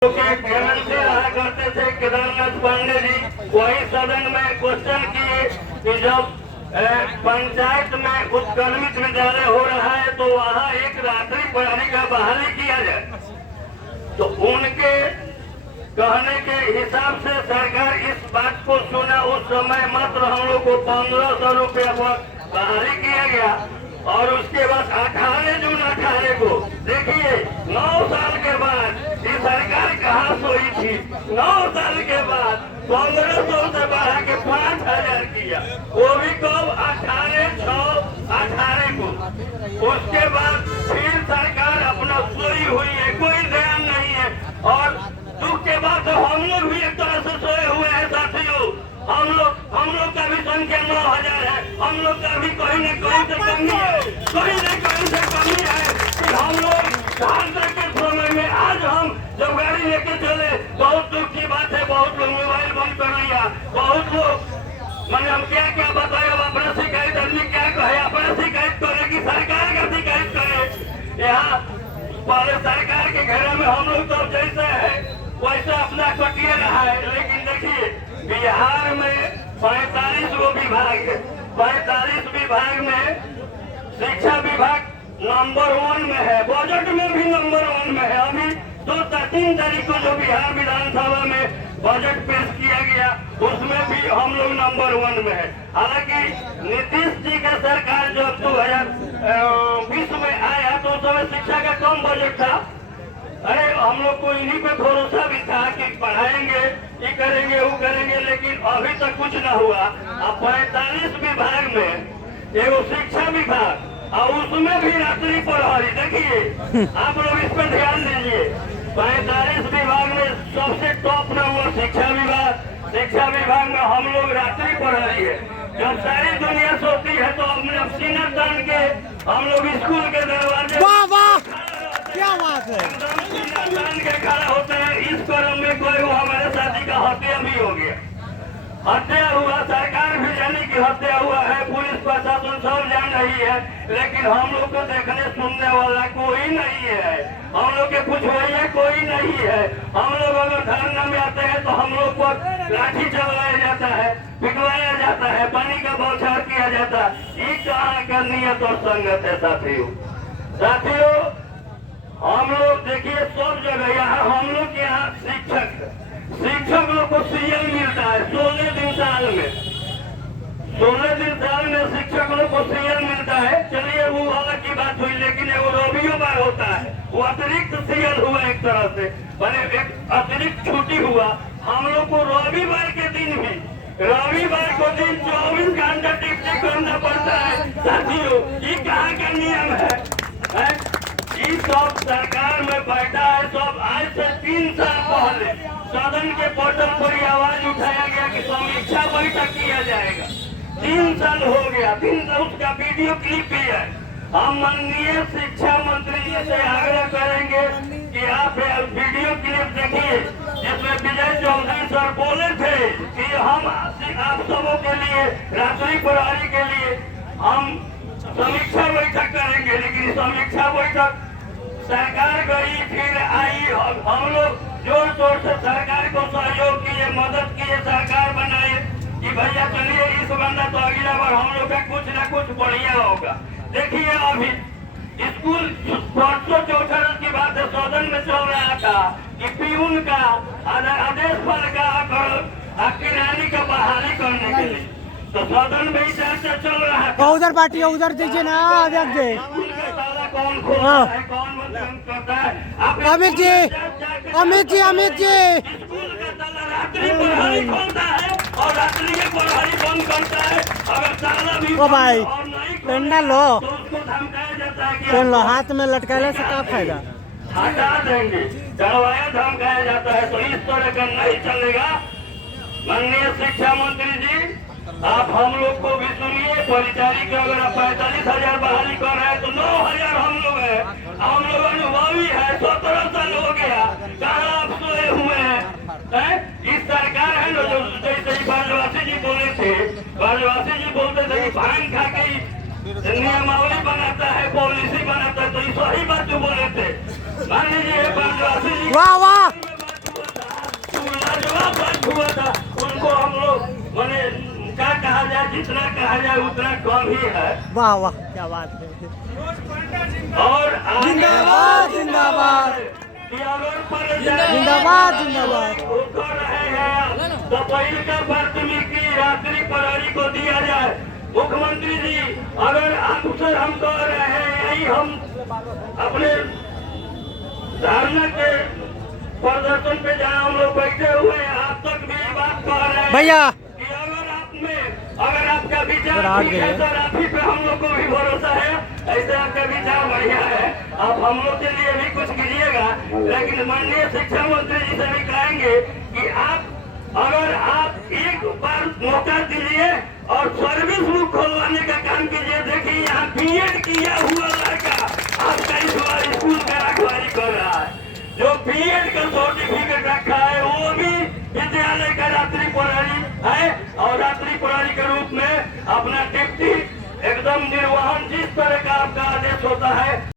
से रहा करते थे केदारनाथ पांडे जी, वही सदन में क्वेश्चन किए कि जब पंचायत में उत्क्रमित विद्यालय हो रहा है तो वहाँ एक रात्रि प्रहरी का बहाली किया जाए। तो उनके कहने के हिसाब से सरकार इस बात को सुना। उस समय मात्र हम लोग को 1500 रुपया बहाली किया गया और उसके बाद 18 जून 18 को देखिए 9 साल के बाद ये सरकार कहाँ सोई थी। 9 साल के बाद 1500 से बढ़ा के 5000 किया, वो भी कब 18/6/18 को। उसके बाद फिर सरकार अपना सोई हुई है, कोई ध्यान नहीं है। और दुख के बाद तो हम लोग भी एक तरह से सोए हुए हैं साथियों। हम लोग का भी संख्या 9000 है। हम लोग का भी कहीं न कहीं से कमी है, कहीं न कहीं से कमी है कि हम लोग झारखंड के समय में आज हम जब गाड़ी लेके चले, बहुत दुख की बात है। बहुत लोग मोबाइल बंद कर लिया, बहुत लोग मैंने हम क्या क्या बताया। अपना शिकायत आदमी क्या कहे, अपना शिकायत करे कि सरकार का शिकायत करे। यहाँ पहले सरकार के घेरे में हम लोग तो जैसे है वैसे अपना कटिए रहा है। लेकिन देखिए बिहार में 45 गो विभाग है। 45 विभाग में शिक्षा विभाग नंबर 1 में है, बजट में भी नंबर 1 में है। अभी 2-3 तारीख को जो बिहार विधानसभा में बजट पेश किया गया उसमें भी हम लोग नंबर 1 में है। हालांकि नीतीश जी का सरकार जब 2020 में आया तो उस समय शिक्षा का कम बजट था। अरे हम लोग को इन्हीं पे भरोसा भी था कि पढ़ाएंगे, ये करेंगे, वो करेंगे, लेकिन अभी तक कुछ न हुआ। अब 45 विभाग में एगो शिक्षा विभाग और उसमें भी रात्रि प्रहरी। देखिए आप लोग इस पर ध्यान दीजिए। 45 विभाग में सबसे टॉप नंबर शिक्षा विभाग। शिक्षा विभाग में हम लोग रात्रि प्रहरी है। जब सारी दुनिया सोती है तो हमने सीना तान के हम लोग स्कूल के दरवाजे क्या बात है, तान के खड़ा होते हैं। इस क्रम में कोई हमारे साथी का हत्या भी हो गया। हत्या हुआ, सरकार भी जाने की हत्या हुआ है, पुलिस प्रशासन सब जान रही है, लेकिन हम लोग को देखने सुनने वाला कोई नहीं है। हम लोग के पूछवाइया कोई नहीं है। हम लोग अगर धरना में आते हैं तो हम लोग पर लाठी चलाया जाता है, पिटवाया जाता है, पानी का बौछार किया जाता है। ये कहाँ का नियत और संगत है साथियों। हम लोग देखिए सब जगह यहाँ हम लोग के यहाँ शिक्षक लोग को सीएल मिलता है 16 दिन साल में। 16 दिन साल में शिक्षक लोग को सीएल मिलता है। चलिए वो अलग की बात हुई, लेकिन वो रविवार होता है, वो अतिरिक्त सीएल हुआ एक तरह से, मैंने एक अतिरिक्त छुट्टी हुआ। हम लोग को रविवार के दिन भी, रविवार को दिन 24 घंटा ड्यूटी करना पड़ता है साथियों। ये कहाँ का नियम है? ये सब सरकार में बैठा है। सब आज से 3 साल पहले सदन के पटल पर आवाज उठाया गया कि समीक्षा बैठक किया जाएगा। 3 साल हो गया, 3 साल उसका वीडियो क्लिप भी है। हम माननीय शिक्षा मंत्री जी से आग्रह करेंगे कि आप वीडियो क्लिप देखिए जिसमें विजय चौधरी सर बोले थे कि हम आप सबों के लिए रात्रि प्रहरी के लिए हम समीक्षा बैठक करेंगे। लेकिन समीक्षा बैठक सरकार गई फिर आई। हम लोग जोर शोर से सरकार को सहयोग किए, मदद किए, सरकार बनाए कि भैया चलिए इस बंदा तो अगला बार हम लोग का कुछ न कुछ बढ़िया होगा। देखिए अभी स्कूल 574 की बात है, सदन में चल रहा था कि पीयून का आदेश पर का किरानी का बहाली करने के लिए, तो सदन में ही चर्चा चल रहा था। उधर पार्टी है, उधर दीजिए ना, अध्यक्ष जी। कौन खोलता है, कौन मतलब करता है? अमित जी स्कूल का ताला रात्रि प्रहरी खोलता है और रात्रि के प्रहरी बंद करता है। अगर ताला भी भाई और नहीं पेंडा लो तो उसको धमकाया जाता है कि पेन लो, हाथ में लटकाने से क्या फायदा। हटा देंगे, डरवाया धमकाया जाता है। तो इस तरह का नहीं चलेगा। माननीय शिक्षा मंत्री जी आप हम लोग को भी सुनिए। परिचारी का अगर आप 45,000 बहाली कर रहे हैं तो 9,000 हम लोग हैं। हम लोग अनुभवी है, 17 साल हो गया, कहाँ आप सोए हुए हैं? इस सरकार है ना जो जैसे ब्रजवासी जी बोले थे, ब्रजवासी जी बोलते थे कि भांग खा के नियमावली बनाता है, पॉलिसी बनाता है, तो ये सही बात जो बोले थे। मान लीजिए ब्रजवासी जी वाह जितना कहा जाए उतना कम ही है। वाह वाह क्या बात है। और आगे जिंदाबाद जिंदाबाद कि अगर पर जिंदाबाद जिंदाबाद उतर रहे हैं तो पहले का प्राथमिकी रात्रि प्रहरी को दिया जाए। मुख्यमंत्री जी, अगर आपसे हम कह रहे हैं, यही हम अपने धारणा के प्रदर्शन पे जहाँ हम लोग बैठे हुए हैं, आप तक भी ये बात कह रहे हैं भैया कि अगर आपका विचार ठीक है सर, आप ही पे हम लोग को भी भरोसा है। ऐसे आपका विचार बढ़िया है, आप हम लोग के लिए भी कुछ कीजिएगा। लेकिन माननीय शिक्षा मंत्री जी से भी कहेंगे कि अगर आप एक बार मौका दीजिए और सर्विस बुक खोलवाने का काम कीजिए। देखिए यहाँ बीएड किया हुआ लड़का आपका इस बार स्कूल का रखवाली कर रहा है, जो बीएड का सर्टिफिकेट रखा है वो भी विद्यालय का रात्रि प्रहरी है और रात्रि प्रहरी के रूप में अपना ड्यूटी एकदम निर्वहन जिस तरह का आपका आदेश होता है